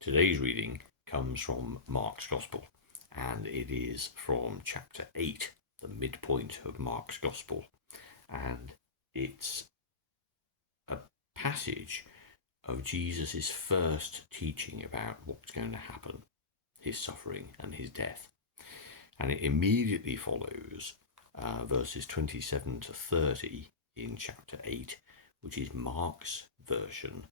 Today's reading comes from Mark's Gospel, and it is from chapter 8, the midpoint of Mark's Gospel. And it's a passage of Jesus' first teaching about what's going to happen, his suffering and his death. And it immediately follows verses 27 to 30 in chapter 8, which is Mark's version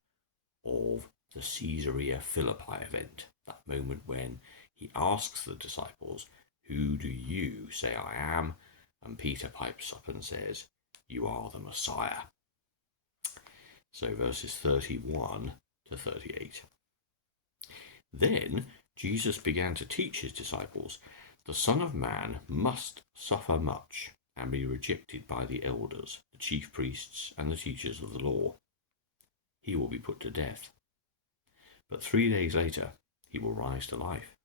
of the Caesarea Philippi event, that moment when he asks the disciples, "Who do you say I am?" And Peter pipes up and says, "You are the Messiah." So verses 31 to 38. Then Jesus began to teach his disciples, "The Son of Man must suffer much and be rejected by the elders, the chief priests, and the teachers of the law. He will be put to death. But 3 days later, he will rise to life."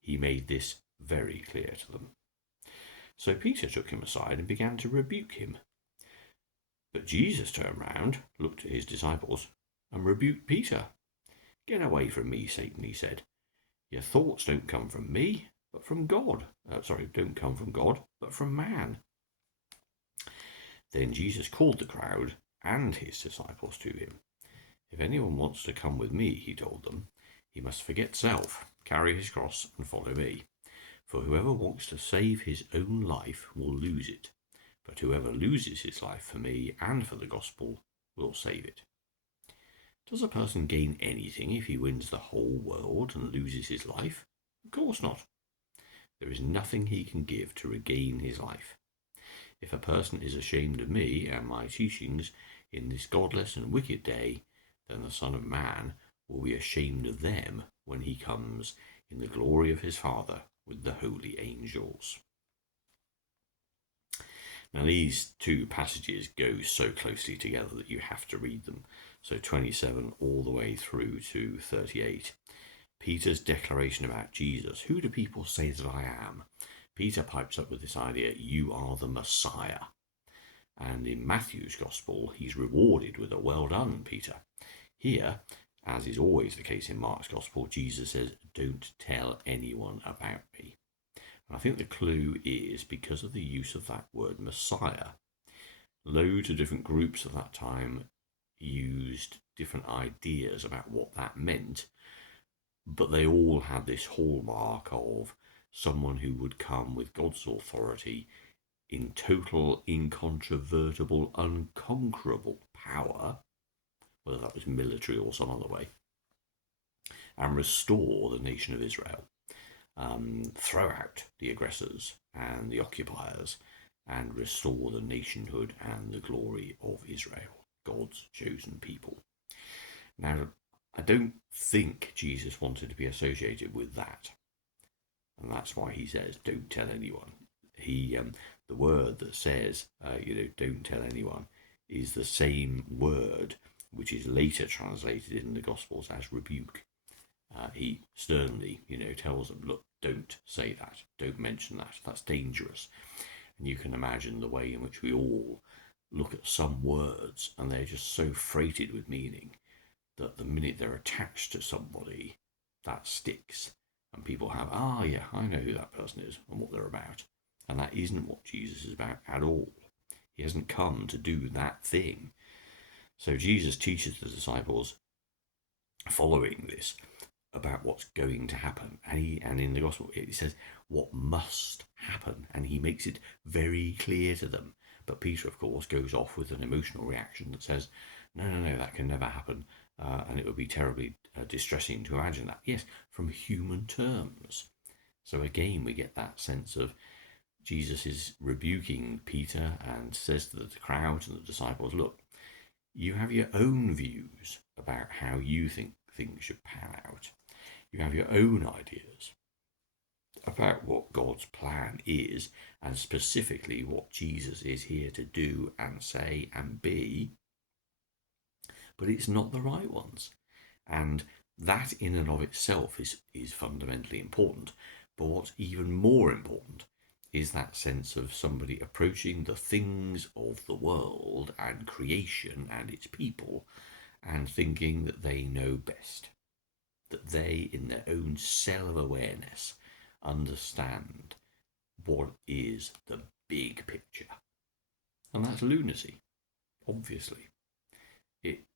He made this very clear to them. So Peter took him aside and began to rebuke him. But Jesus turned round, looked at his disciples, and rebuked Peter. "Get away from me, Satan," he said. "Your thoughts don't come from me, but from God. Don't come from God, but from man." Then Jesus called the crowd and his disciples to him. "If anyone wants to come with me," he told them, "he must forget self, carry his cross, and follow me. For whoever wants to save his own life will lose it, but whoever loses his life for me and for the gospel will save it. Does a person gain anything if he wins the whole world and loses his life? Of course not. There is nothing he can give to regain his life. If a person is ashamed of me and my teachings in this godless and wicked day, then the Son of Man will be ashamed of them when he comes in the glory of his Father with the holy angels." Now these two passages go so closely together that you have to read them. So 27 all the way through to 38. Peter's declaration about Jesus. "Who do people say that I am?" Peter pipes up with this idea, "You are the Messiah." And in Matthew's Gospel, he's rewarded with a "Well done, Peter." Here, as is always the case in Mark's Gospel, Jesus says, "Don't tell anyone about me." And I think the clue is because of the use of that word Messiah. Loads of different groups at that time used different ideas about what that meant, but they all had this hallmark of someone who would come with God's authority in total, incontrovertible, unconquerable power, whether that was military or some other way, and restore the nation of Israel, throw out the aggressors and the occupiers, and restore the nationhood and the glory of Israel, God's chosen people. Now, I don't think Jesus wanted to be associated with that, and that's why he says, "Don't tell anyone." The word that says, "Don't tell anyone," is the same word which is later translated in the Gospels as rebuke. He sternly, tells them, "Look, don't say that, don't mention that, that's dangerous." And you can imagine the way in which we all look at some words and they're just so freighted with meaning that the minute they're attached to somebody, that sticks. And people have, yeah, I know who that person is and what they're about. And that isn't what Jesus is about at all. He hasn't come to do that thing. So Jesus teaches the disciples following this about what's going to happen. And in the Gospel, it says what must happen. And he makes it very clear to them. But Peter, of course, goes off with an emotional reaction that says, no, that can never happen. And it would be terribly distressing to imagine that. Yes, from human terms. So again, we get that sense of Jesus is rebuking Peter and says to the crowd and the disciples, "Look, you have your own views about how you think things should pan out. You have your own ideas about what God's plan is, and specifically what Jesus is here to do and say and be, but it's not the right ones." And that in and of itself is fundamentally important. But what's even more important is that sense of somebody approaching the things of the world and creation and its people and thinking that they know best. that they, in their own cell of awareness, understand what is the big picture. And that's lunacy, obviously.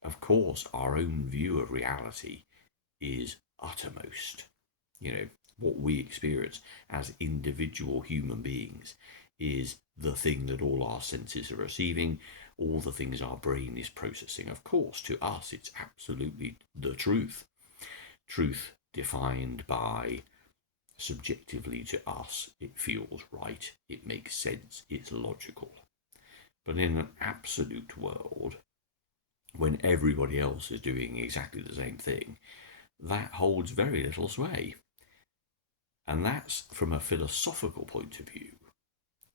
Of course, our own view of reality is uttermost. What we experience as individual human beings is the thing that all our senses are receiving, all the things our brain is processing. Of course, to us, it's absolutely the truth. Truth defined by, subjectively to us, it feels right, it makes sense, it's logical. But in an absolute world, when everybody else is doing exactly the same thing, that holds very little sway. And that's from a philosophical point of view.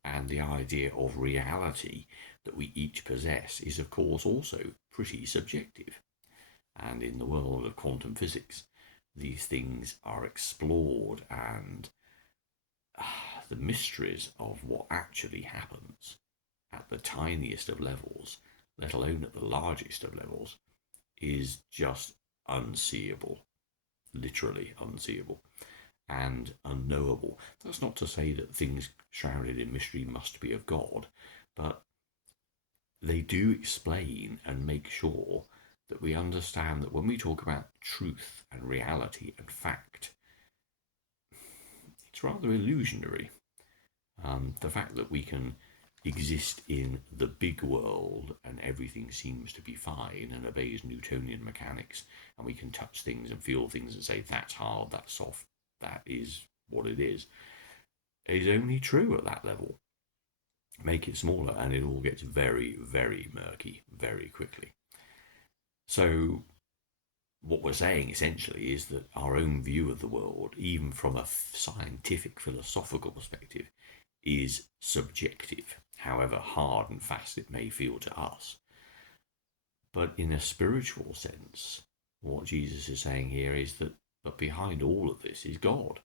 And the idea of reality that we each possess is, of course, also pretty subjective. And in the world of quantum physics, these things are explored, and the mysteries of what actually happens at the tiniest of levels, let alone at the largest of levels, is just unseeable, literally unseeable and unknowable. That's not to say that things shrouded in mystery must be of God, but they do explain and make sure that we understand that when we talk about truth and reality and fact, it's rather illusionary. The fact that we can exist in the big world and everything seems to be fine and obeys Newtonian mechanics, and we can touch things and feel things and say that's hard, that's soft, that is what it is only true at that level. Make it smaller and it all gets very, very murky very quickly. So what we're saying essentially is that our own view of the world, even from a scientific philosophical perspective, is subjective, however hard and fast it may feel to us. But in a spiritual sense, what Jesus is saying here is that, but behind all of this is God.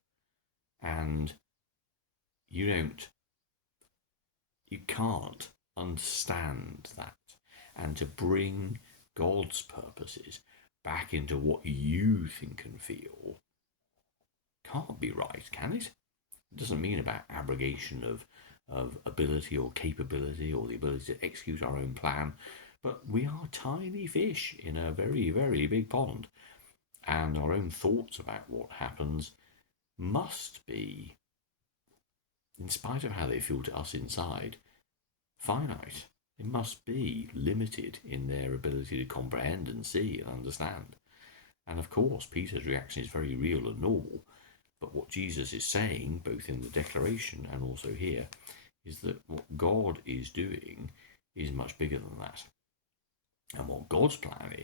And you can't understand that. And to bring God's purposes back into what you think and feel can't be right, can it? It doesn't mean about abrogation of ability or capability or the ability to execute our own plan, but we are tiny fish in a very, very big pond, and our own thoughts about what happens must be, in spite of how they feel to us inside, finite. They must be limited in their ability to comprehend and see and understand. And of course, Peter's reaction is very real and normal. But what Jesus is saying, both in the declaration and also here, is that what God is doing is much bigger than that. And what God's plan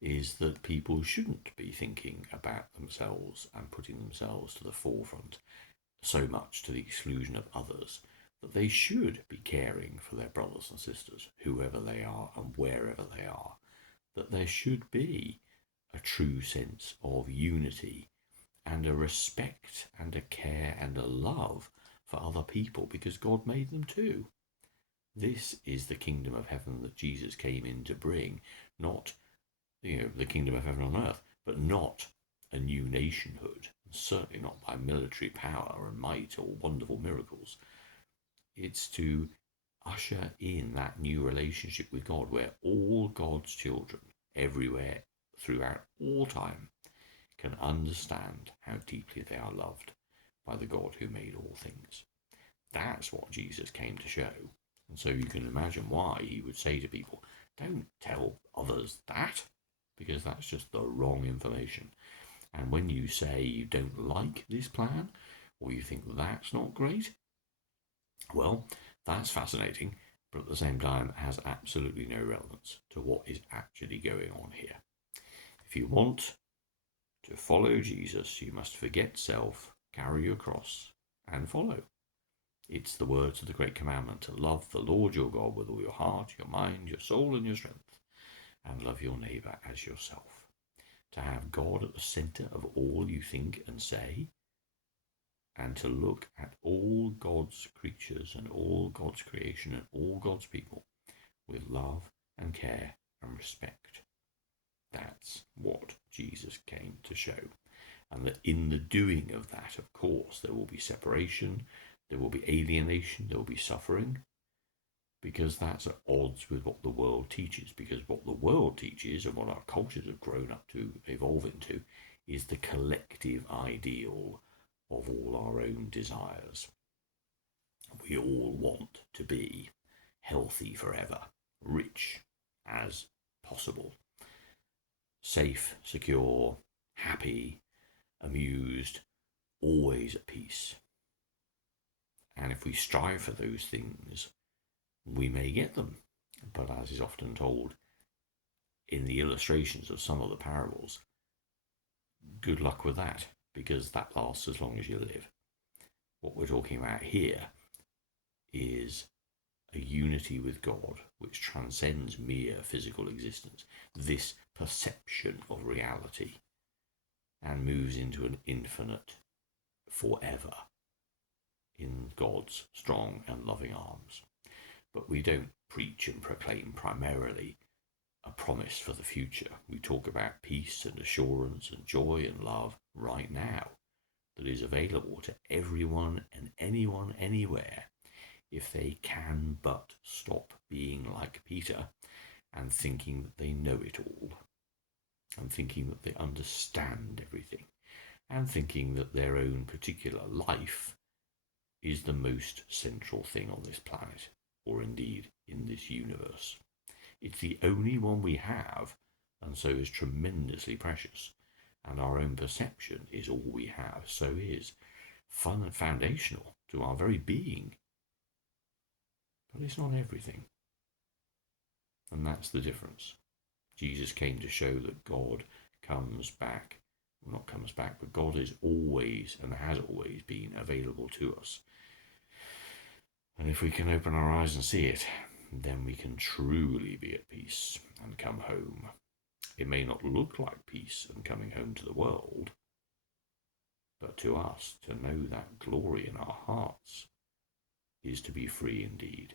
is that people shouldn't be thinking about themselves and putting themselves to the forefront so much to the exclusion of others, that they should be caring for their brothers and sisters, whoever they are and wherever they are, that there should be a true sense of unity and a respect and a care and a love for other people because God made them too. This is the kingdom of heaven that Jesus came in to bring, not the kingdom of heaven on earth, but not a new nationhood, certainly not by military power and might or wonderful miracles. It's to usher in that new relationship with God where all God's children, everywhere, throughout all time, can understand how deeply they are loved by the God who made all things. That's what Jesus came to show. And so you can imagine why he would say to people, don't tell others that, because that's just the wrong information. And when you say you don't like this plan, or you think that's not great, well, that's fascinating, but at the same time has absolutely no relevance to what is actually going on here. If you want to follow Jesus, you must forget self, carry your cross, and follow. It's the words of the great commandment to love the Lord your God with all your heart, your mind, your soul, and your strength, and love your neighbour as yourself. To have God at the centre of all you think and say, and to look at all God's creatures and all God's creation and all God's people with love and care and respect. That's what Jesus came to show. And that in the doing of that, of course, there will be separation, there will be alienation, there will be suffering, because that's at odds with what the world teaches. Because what the world teaches and what our cultures have grown up to evolve into is the collective ideal of all our own desires. We all want to be healthy forever, rich as possible, safe, secure, happy, amused, always at peace. And if we strive for those things, we may get them. But as is often told in the illustrations of some of the parables, good luck with that, because that lasts as long as you live. What we're talking about here is a unity with God which transcends mere physical existence, this perception of reality, and moves into an infinite forever in God's strong and loving arms. But we don't preach and proclaim primarily a promise for the future. We talk about peace and assurance and joy and love right now that is available to everyone and anyone anywhere if they can but stop being like Peter and thinking that they know it all, and thinking that they understand everything, and thinking that their own particular life is the most central thing on this planet, or indeed in this universe. It's the only one we have, and so is tremendously precious, and our own perception is all we have, so is fun and foundational to our very being. But it's not everything. And that's the difference. Jesus came to show that God comes back, well, not comes back, but God is always and has always been available to us. And if we can open our eyes and see it, then we can truly be at peace and come home. It may not look like peace and coming home to the world, but to us, to know that glory in our hearts is to be free indeed.